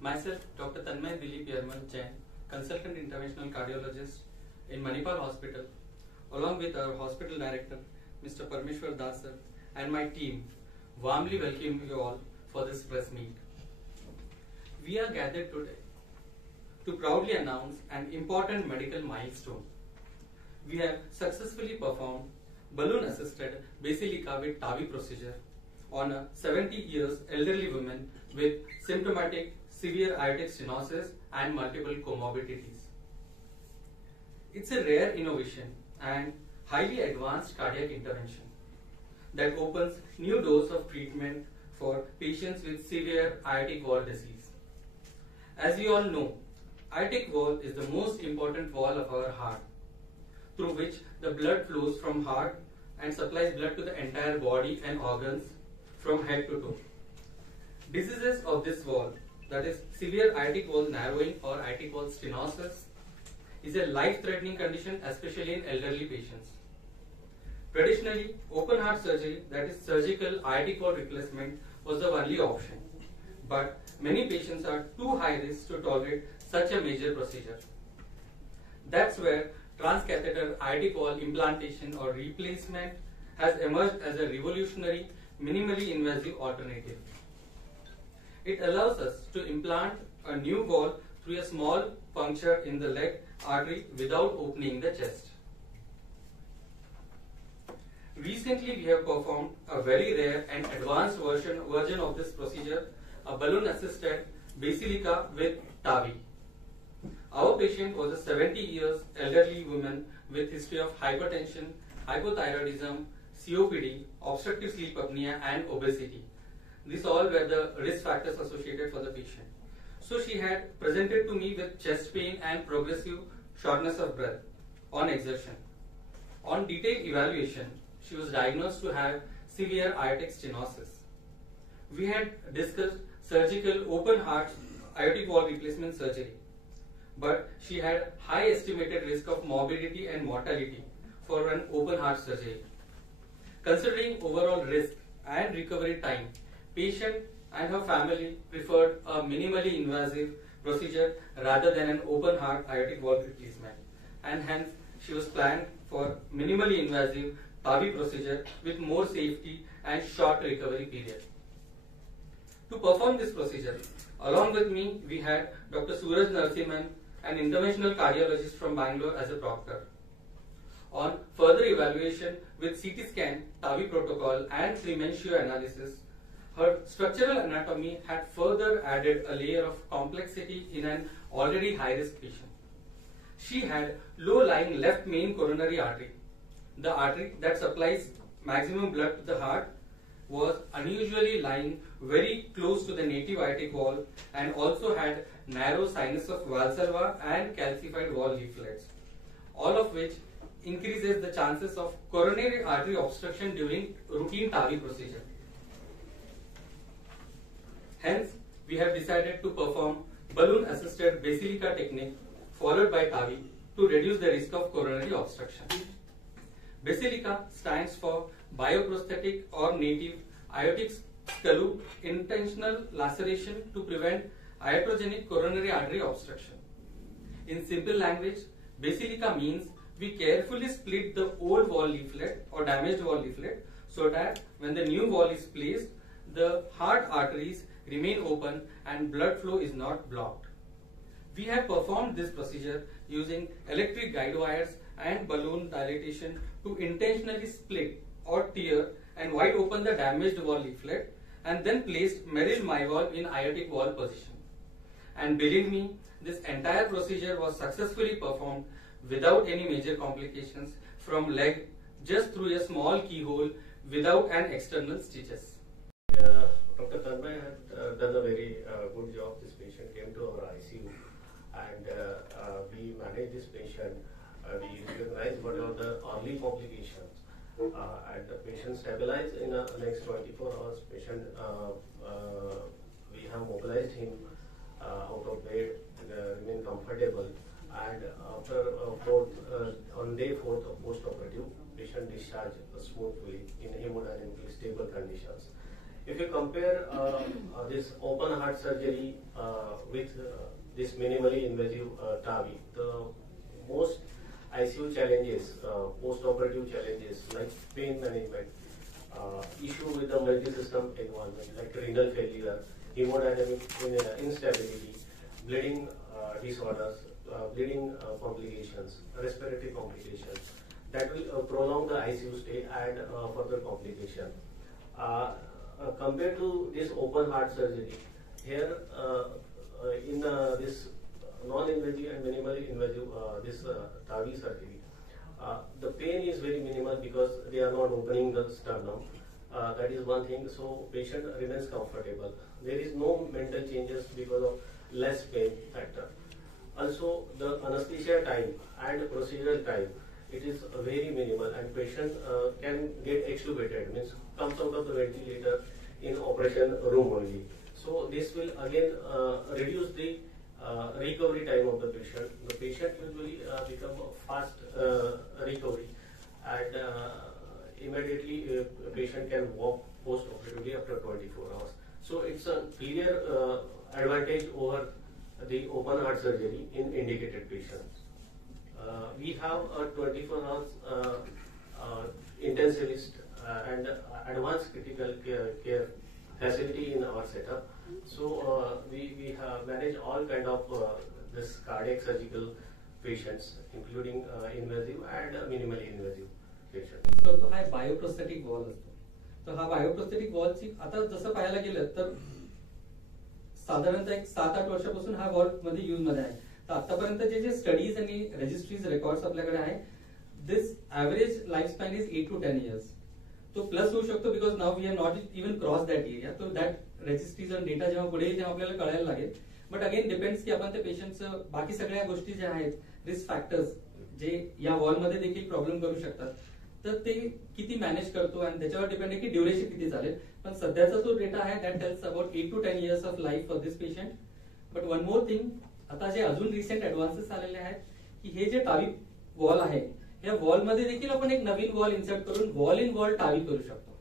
Myself, Dr. Tanmay Dilip Yarman Jain, Consultant Interventional Cardiologist in Manipal Hospital, along with our Hospital Director, Mr. Parmeshwar Das sir, and my team, warmly welcome you all for this press meet. We are gathered today to proudly announce an important medical milestone. We have successfully performed balloon-assisted basilica with Tavi procedure on a 70 years elderly woman with symptomatic severe aortic stenosis and multiple comorbidities. It's a rare innovation and highly advanced cardiac intervention that opens new doors of treatment for patients with severe aortic valve disease. As you all know, aortic valve is the most important valve of our heart, through which the blood flows from heart and supplies blood to the entire body and organs from head to toe. Diseases of this valve, that is severe aortic valve narrowing or aortic valve stenosis, is a life-threatening condition, especially in elderly patients. Traditionally, open heart surgery, that is surgical aortic valve replacement, was the only option. But many patients are too high risk to tolerate such a major procedure. That's where transcatheter aortic valve implantation or replacement has emerged as a revolutionary, minimally invasive alternative. It allows us to implant a new valve through a small puncture in the leg artery without opening the chest. Recently, we have performed a very rare and advanced version of this procedure, a balloon-assisted basilica with Tavi. Our patient was a 70 years elderly woman with history of hypertension, hypothyroidism, COPD, obstructive sleep apnea, and obesity. These all were the risk factors associated for the patient. So she had presented to me with chest pain and progressive shortness of breath on exertion. On detailed evaluation, she was diagnosed to have severe aortic stenosis. We had discussed surgical open heart aortic valve replacement surgery, but she had high estimated risk of morbidity and mortality for an open heart surgery. Considering overall risk and recovery time, patient and her family preferred a minimally invasive procedure rather than an open heart aortic valve replacement, and hence she was planned for minimally invasive Tavi procedure with more safety and short recovery period. To perform this procedure, along with me, we had Dr. Suraj Narasimhan, an interventional cardiologist from Bangalore, as a proctor. On further evaluation with CT scan, Tavi protocol, and Fremencio analysis, her structural anatomy had further added a layer of complexity in an already high-risk patient. She had low-lying left main coronary artery. The artery that supplies maximum blood to the heart was unusually lying very close to the native aortic valve and also had narrow sinus of Valsalva and calcified valve leaflets, all of which increases the chances of coronary artery obstruction during routine Tavi procedure. Hence, we have decided to perform balloon-assisted basilica technique followed by Tavi to reduce the risk of coronary obstruction. Basilica stands for bioprosthetic or native aortic scallop intentional laceration to prevent iatrogenic coronary artery obstruction. In simple language, basilica means we carefully split the old valve leaflet or damaged valve leaflet so that when the new valve is placed, the heart arteries remain open and blood flow is not blocked. We have performed this procedure using electric guide wires and balloon dilatation to intentionally split or tear and wide open the damaged valve leaflet and then placed Merrill valve in aortic valve position. And believe me, this entire procedure was successfully performed without any major complications from leg, just through a small keyhole without an external stitches. Dr. Tanmay had done a very good job. This patient came to our ICU and we managed this patient. We recognized what are the early complications and the patient stabilized in the next 24 hours. Patient, we have mobilized him out of bed, remain comfortable, and after on day 4th of post-operative, patient discharged smoothly in hemodynamically stable conditions. If you compare this open heart surgery with this minimally invasive Tavi, the most ICU challenges, post-operative challenges like pain management, issue with the multi-system involvement like renal failure, hemodynamic instability, bleeding disorders, bleeding complications, respiratory complications, that will prolong the ICU stay and further complication. Compared to this open heart surgery, here in this non-invasive and minimally invasive this Tavi surgery, the pain is very minimal because they are not opening the sternum. That is one thing. So patient remains comfortable. There is no mental changes because of less pain factor. Also, the anesthesia time and procedural time, it is very minimal, and patient can get extubated, means comes out of the ventilator in operation room only. So this will again reduce the recovery time of the patient. The patient usually become fast recovery, and immediately a patient can walk post-operatively after 24 hours. So it's a clear advantage over the open heart surgery in indicated patients. We have a 24 hours intensivist and advanced critical care facility in our setup. So we have managed all kind of this cardiac surgical patients, including invasive and minimally invasive patients. तर तो हा bioprosthetic wall असतो. तर हा bioprosthetic वॉलची आता जसं पाहायला गेलं तर साधारणतः एक 7-8 वर्षापासून हा वॉल मध्ये यूज मध्ये आहे. तर आतापर्यंत जे स्टडीज आणि रजिस्ट्रीज रेकॉर्ड्स आपल्याकडे आहे, this average life span is 8 to 10 years. तो प्लस होऊ शकतो because now we have not even cross that area. तो दॅट रजिस्ट्रीज आणि डेटा जेव्हा पुढे जेव्हा आपल्याला कळायला लागेल. बट अगेन डिपेंड्स की आपण त्या पेशंटचं बाकी सगळ्या गोष्टी ज्या आहेत, रिस्क फॅक्टर्स जे या वॉलमध्ये देखील प्रॉब्लेम करू शकतात, तर ते किती मॅनेज करतो आणि त्याच्यावर डिपेंड आहे की ड्युरेशन किती चालेल. पण सध्याचा जो डेटा आहे that tells about 8 to 10 years of life for this patient. But one more thing, आता जे अजून रिसेंट ऍडव्हान्सेस आलेले आहेत की हे जे टावी वॉल आहे, या वॉल मध्ये देखील आपण एक नवीन वॉल इन्सर्ट करून वॉल इन वॉल टावी करू शकतो.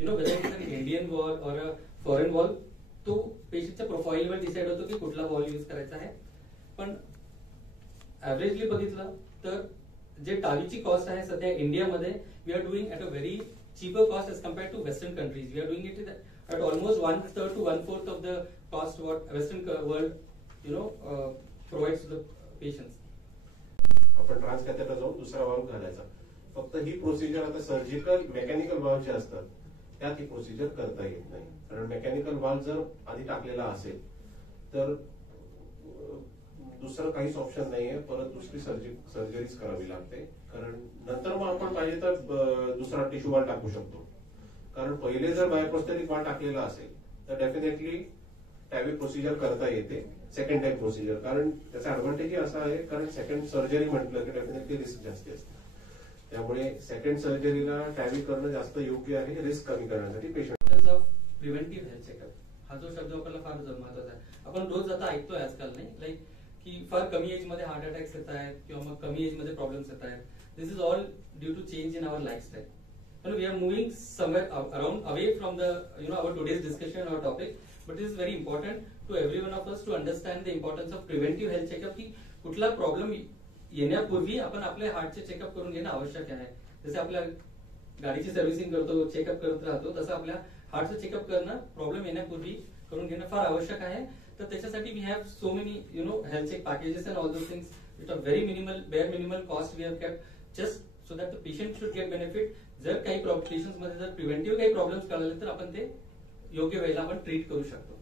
You know whether it is an Indian wall और अ फॉरेन वॉल, तो पेशंटच्या प्रोफाईलवर डिसाइड होतो की कुठला वॉल यूज करायचा आहे. पण ऍव्हरेजली बघितलं तर जे टावीची कॉस्ट आहे सध्या इंडियामध्ये we are doing at a very cheaper cost as compared to Western countries. We are doing it at almost 1/3 to 1/4 of the cost what Western world, provides to the patients. आपण ट्रान्सकॅथेटर जाऊन दुसरा valve घालायचा. फक्त ही procedure आता surgical mechanical valve जे असतात त्यात ही procedure करता येत नाही. कारण मेकॅनिकल वाल्व जर आधी टाकलेला असेल तर दुसरं काहीच ऑप्शन नाहीये, परत दुसरी सर्जरीच करावी लागते. कारण नंतर मग आपण पाहिजे तर दुसरा टिश्यू वाल टाकू शकतो. कारण पहिले जर बायोप्रोस्थेटिक वाल टाकलेला असेल तर डेफिनेटली टॅवी प्रोसिजर करता येते सेकंड टाइम प्रोसिजर. कारण त्याचा ऍडव्हान्टेज असा आहे, कारण सेकंड सर्जरी म्हटलं की डेफिनेटली रिस्क जास्त असते. त्यामुळे सेकंड सर्जरीला टॅवी करणं जास्त योग्य आहे रिस्क कमी करण्यासाठी. Patient of preventive health checkup हा जो शब्द आपल्याला फार महत्वाचा आहे. आपण रोज आता ऐकतोय आजकाल, नाही लाईक की फार कमी एज मध्ये हार्ट अटॅक्स येत आहेत किंवा मग कमी एज मध्ये प्रॉब्लेम्स येत आहेत. This is all due to change in our lifestyle. We are moving somewhere around away from the our today's discussion और topic. But this is very important to every one of us to understand the importance of preventive health checkup. की कुठला problem येण्यापूर्वी आपण आपल्या हार्टचे checkup करून घेणं आवश्यक आहे. जसे आपल्या गाडीची सर्व्हिसिंग करतो, चेकअप करत राहतो, तसं आपल्या हार्टचं चेकअप करणं प्रॉब्लेम येण्यापूर्वी करून घेणं फार आवश्यक आहे. तर त्याच्यासाठी we have so many health check packages and all those things which are very minimal, bare minimal cost we have kept just so that the patient should get benefit. जर काही पेशंट्स मध्ये जर प्रिव्हेंटिव्ह काही problems कळाले तर आपण ते योग्य वेळेला आपण ट्रीट करू शकतो.